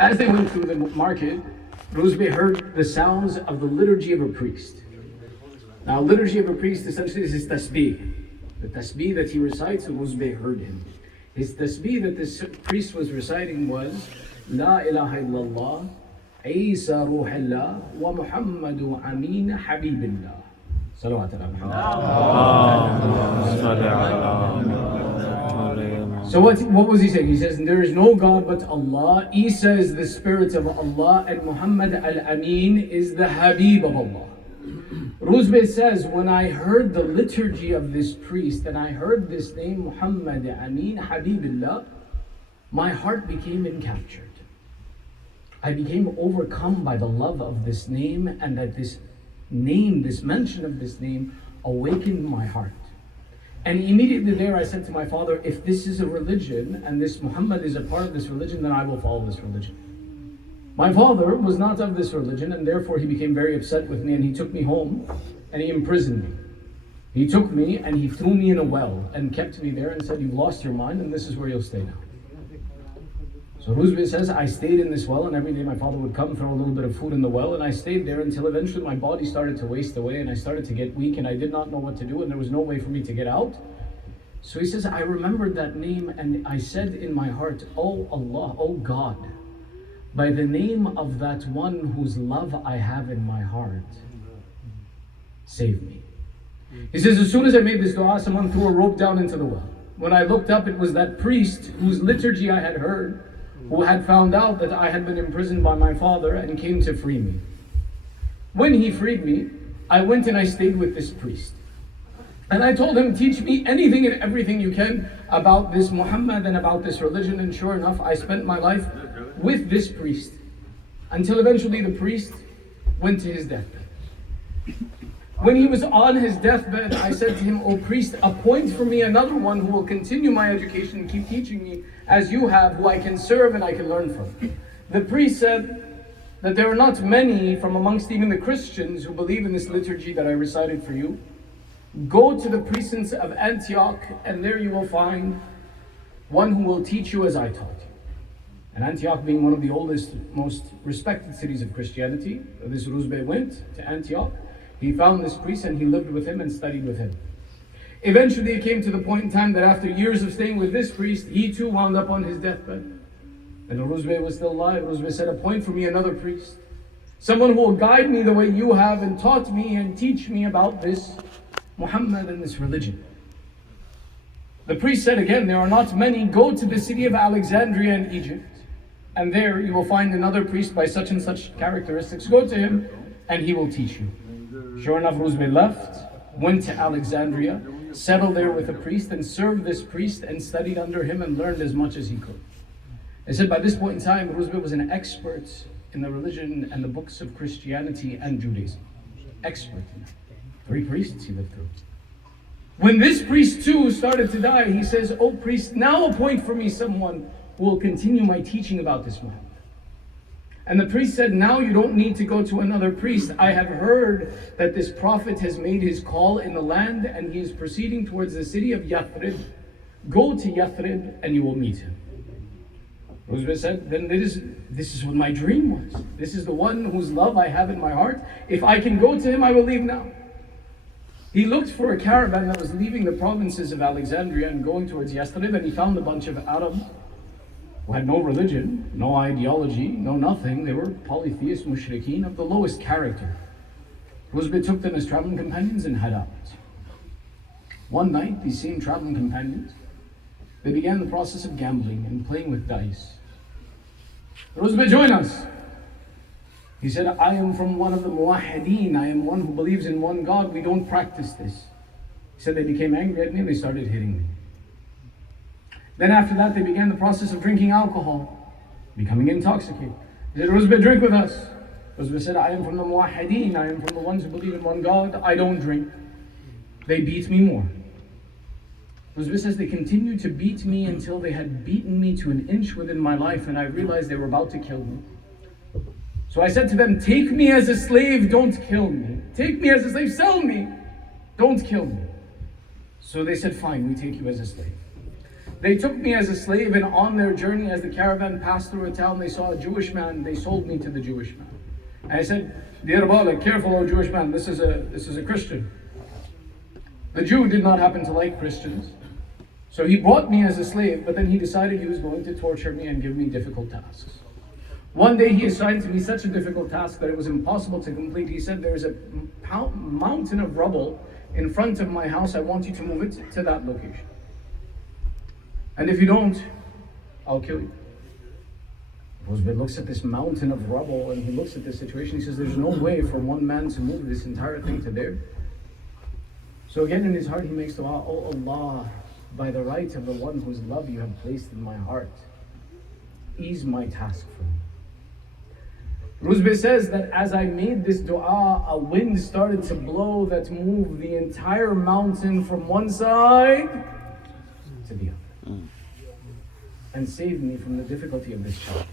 As they went through the market, Rusbeh heard the sounds of the liturgy of a priest. Now, liturgy of a priest essentially is his tasbih. The tasbih that he recites, Rusbeh heard him. His tasbih that this priest was reciting was La ilaha illallah, Isa ruhallah, wa Muhammadu amin habibillah. Salawat ala Muhammad. So what was he saying? He says, there is no God but Allah. Isa is the spirit of Allah, and Muhammad al-Amin is the Habib of Allah. Rusbeh says, when I heard the liturgy of this priest and I heard this name, Muhammad Amin Habibillah, my heart became encaptured. I became overcome by the love of this name, and that this name, this mention of this name, awakened my heart. And immediately there I said to my father, if this is a religion and this Muhammad is a part of this religion, then I will follow this religion. My father was not of this religion, and therefore he became very upset with me, and he took me home and he imprisoned me. He took me and he threw me in a well and kept me there and said, you've lost your mind and this is where you'll stay now. So Rusbeh says, I stayed in this well, and every day my father would come, throw a little bit of food in the well, and I stayed there until eventually my body started to waste away and I started to get weak and I did not know what to do, and there was no way for me to get out. So he says, I remembered that name and I said in my heart, oh Allah, oh God, by the name of that one whose love I have in my heart, save me. He says, as soon as I made this dua, someone threw a rope down into the well. When I looked up, it was that priest whose liturgy I had heard, who had found out that I had been imprisoned by my father and came to free me. When he freed me, I went and I stayed with this priest. And I told him, teach me anything and everything you can about this Muhammad and about this religion. And sure enough, I spent my life with this priest until eventually the priest went to his deathbed. When he was on his deathbed, I said to him, O priest, appoint for me another one who will continue my education and keep teaching me as you have, who I can serve and I can learn from. The priest said that there are not many from amongst even the Christians who believe in this liturgy that I recited for you. Go to the precincts of Antioch, and there you will find one who will teach you as I taught you. And Antioch being one of the oldest, most respected cities of Christianity, this Rusbeh went to Antioch. He found this priest and he lived with him and studied with him. Eventually it came to the point in time that after years of staying with this priest, he too wound up on his deathbed. And Rusbeh was still alive. Rusbeh said, appoint for me another priest, someone who will guide me the way you have and taught me and teach me about this Muhammad and this religion. The priest said again, there are not many. Go to the city of Alexandria in Egypt, and there you will find another priest by such and such characteristics. Go to him and he will teach you. Sure enough, Rusbeh left, went to Alexandria, settled there with a priest and served this priest and studied under him and learned as much as he could. They said by this point in time, Rusbeh was an expert in the religion and the books of Christianity and Judaism. Expert in it. 3 priests he lived through. When this priest too started to die, he says, O priest, now appoint for me someone who will continue my teaching about this Muhammad. And the priest said, now you don't need to go to another priest. I have heard that this prophet has made his call in the land and he is proceeding towards the city of Yathrib. Go to Yathrib and you will meet him. Rusbeh said, then this is what my dream was. This is the one whose love I have in my heart. If I can go to him, I will leave now. He looked for a caravan that was leaving the provinces of Alexandria and going towards Yathrib, and he found a bunch of Arabs who had no religion, no ideology, no nothing. They were polytheist mushrikeen of the lowest character. Rusbeh took them as traveling companions and had out. One night, these same traveling companions, they began the process of gambling and playing with dice. Rusbeh, join us. He said, I am from one of the muwahideen. I am one who believes in one God. We don't practice this. He said they became angry at me and they started hitting me. Then after that, they began the process of drinking alcohol, becoming intoxicated. He said, Rusbeh, drink with us. Rusbeh said, I am from the muwahideen. I am from the ones who believe in one God. I don't drink. They beat me more. Rusbeh says they continued to beat me until they had beaten me to an inch within my life, and I realized they were about to kill me. So I said to them, take me as a slave, don't kill me. Take me as a slave, sell me, don't kill me. So they said, fine, we take you as a slave. They took me as a slave, and on their journey, as the caravan passed through a town, they saw a Jewish man. They sold me to the Jewish man. And I said, "Dear Bilal, careful, O Jewish man, this is a Christian." The Jew did not happen to like Christians. So he bought me as a slave, but then he decided he was going to torture me and give me difficult tasks. One day he assigned to me such a difficult task that it was impossible to complete. He said, "There is a mountain of rubble in front of my house. I want you to move it to that location. And if you don't, I'll kill you." Ahl-e-Bait looks at this mountain of rubble and he looks at this situation. He says, "There's no way for one man to move this entire thing to there." So again in his heart he makes dua, "Oh Allah, by the right of the one whose love you have placed in my heart, ease my task for me." Ahl-e-Bait says that as I made this dua, a wind started to blow that moved the entire mountain from one side to the other and saved me from the difficulty of this challenge.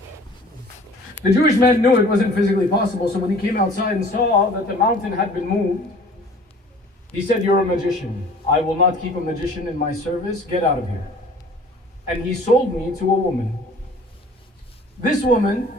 The Jewish man knew it wasn't physically possible, so when he came outside and saw that the mountain had been moved, he said, "You're a magician. I will not keep a magician in my service. Get out of here." And he sold me to a woman. This woman,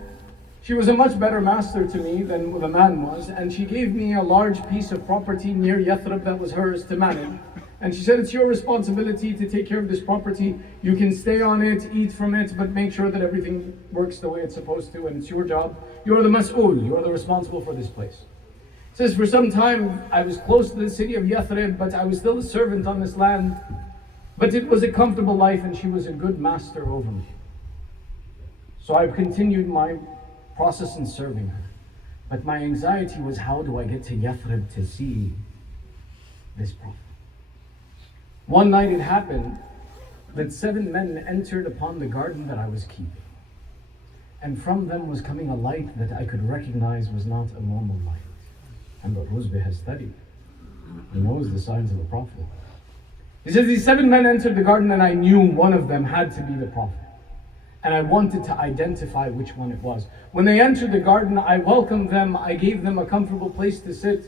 she was a much better master to me than the man was, and she gave me a large piece of property near Yathrib that was hers to manage. And she said, "It's your responsibility to take care of this property. You can stay on it, eat from it, but make sure that everything works the way it's supposed to, and it's your job. You're the mas'ul, you're the responsible for this place." It says, "For some time, I was close to the city of Yathrib, but I was still a servant on this land. But it was a comfortable life, and she was a good master over me. So I've continued my process in serving her. But my anxiety was, how do I get to Yathrib to see this prophet?" One night it happened that 7 men entered upon the garden that I was keeping. And from them was coming a light that I could recognize was not a normal light. And what Ahl-e-Bait has studied, he knows the signs of the prophet. He says, "These 7 men entered the garden and I knew one of them had to be the prophet. And I wanted to identify which one it was. When they entered the garden, I welcomed them, I gave them a comfortable place to sit.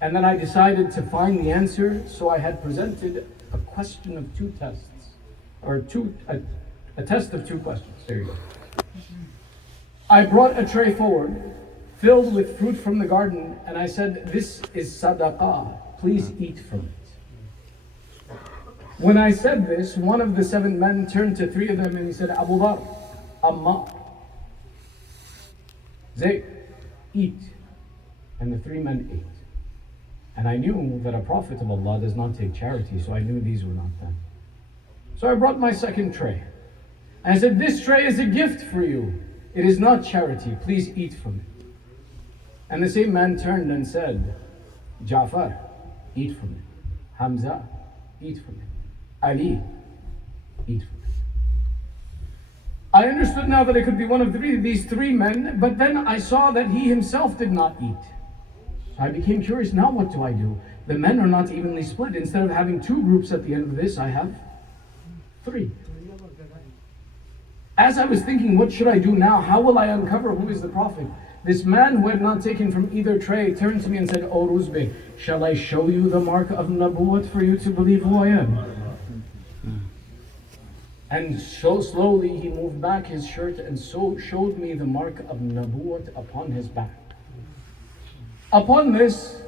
And then I decided to find the answer, so I had presented a question of 2 tests, or a test of 2 questions. There you go. I brought a tray forward, filled with fruit from the garden, and I said, "This is sadaqah, please eat from it." When I said this, one of the 7 men turned to 3 of them and he said, "Abu Dhar, Ammar, Zayd, eat." And the 3 men ate. And I knew that a prophet of Allah does not take charity, so I knew these were not them. So I brought my 2nd tray. And I said, "This tray is a gift for you. It is not charity. Please eat from it." And the same man turned and said, "Ja'far, eat from it. Hamza, eat from it. Ali, eat from it." I understood now that it could be one of these 3 men, but then I saw that he himself did not eat. I became curious, now what do I do? The men are not evenly split. Instead of having 2 groups at the end of this, I have 3. As I was thinking, what should I do now? How will I uncover who is the prophet? This man who had not taken from either tray turned to me and said, "O Ahl-e-Bait, shall I show you the mark of Nabuwwat for you to believe who I am?" And so slowly he moved back his shirt and so showed me the mark of Nabuwwat upon his back. Upon this,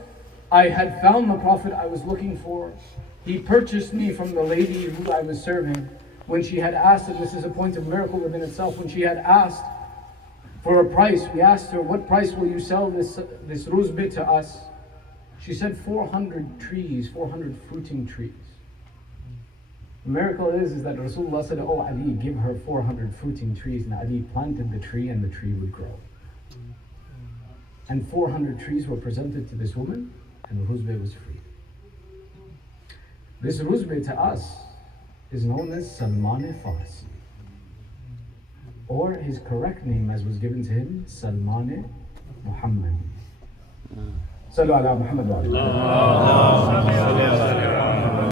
I had found the prophet I was looking for. He purchased me from the lady who I was serving. When she had asked, and this is a point of miracle within itself, when she had asked for a price, we asked her, "What price will you sell this Ahl-e-Bait to us?" She said 400 trees, 400 fruiting trees. The miracle is that Rasulullah said, "Oh Ali, give her 400 fruiting trees," and Ali planted the tree and the tree would grow. And 400 trees were presented to this woman, and Ahl-e-Bait was free. This Ahl-e-Bait to us is known as Sulman Farsi, or his correct name as was given to him, Sulman Muhammad. Sallu ala Muhammad wa ala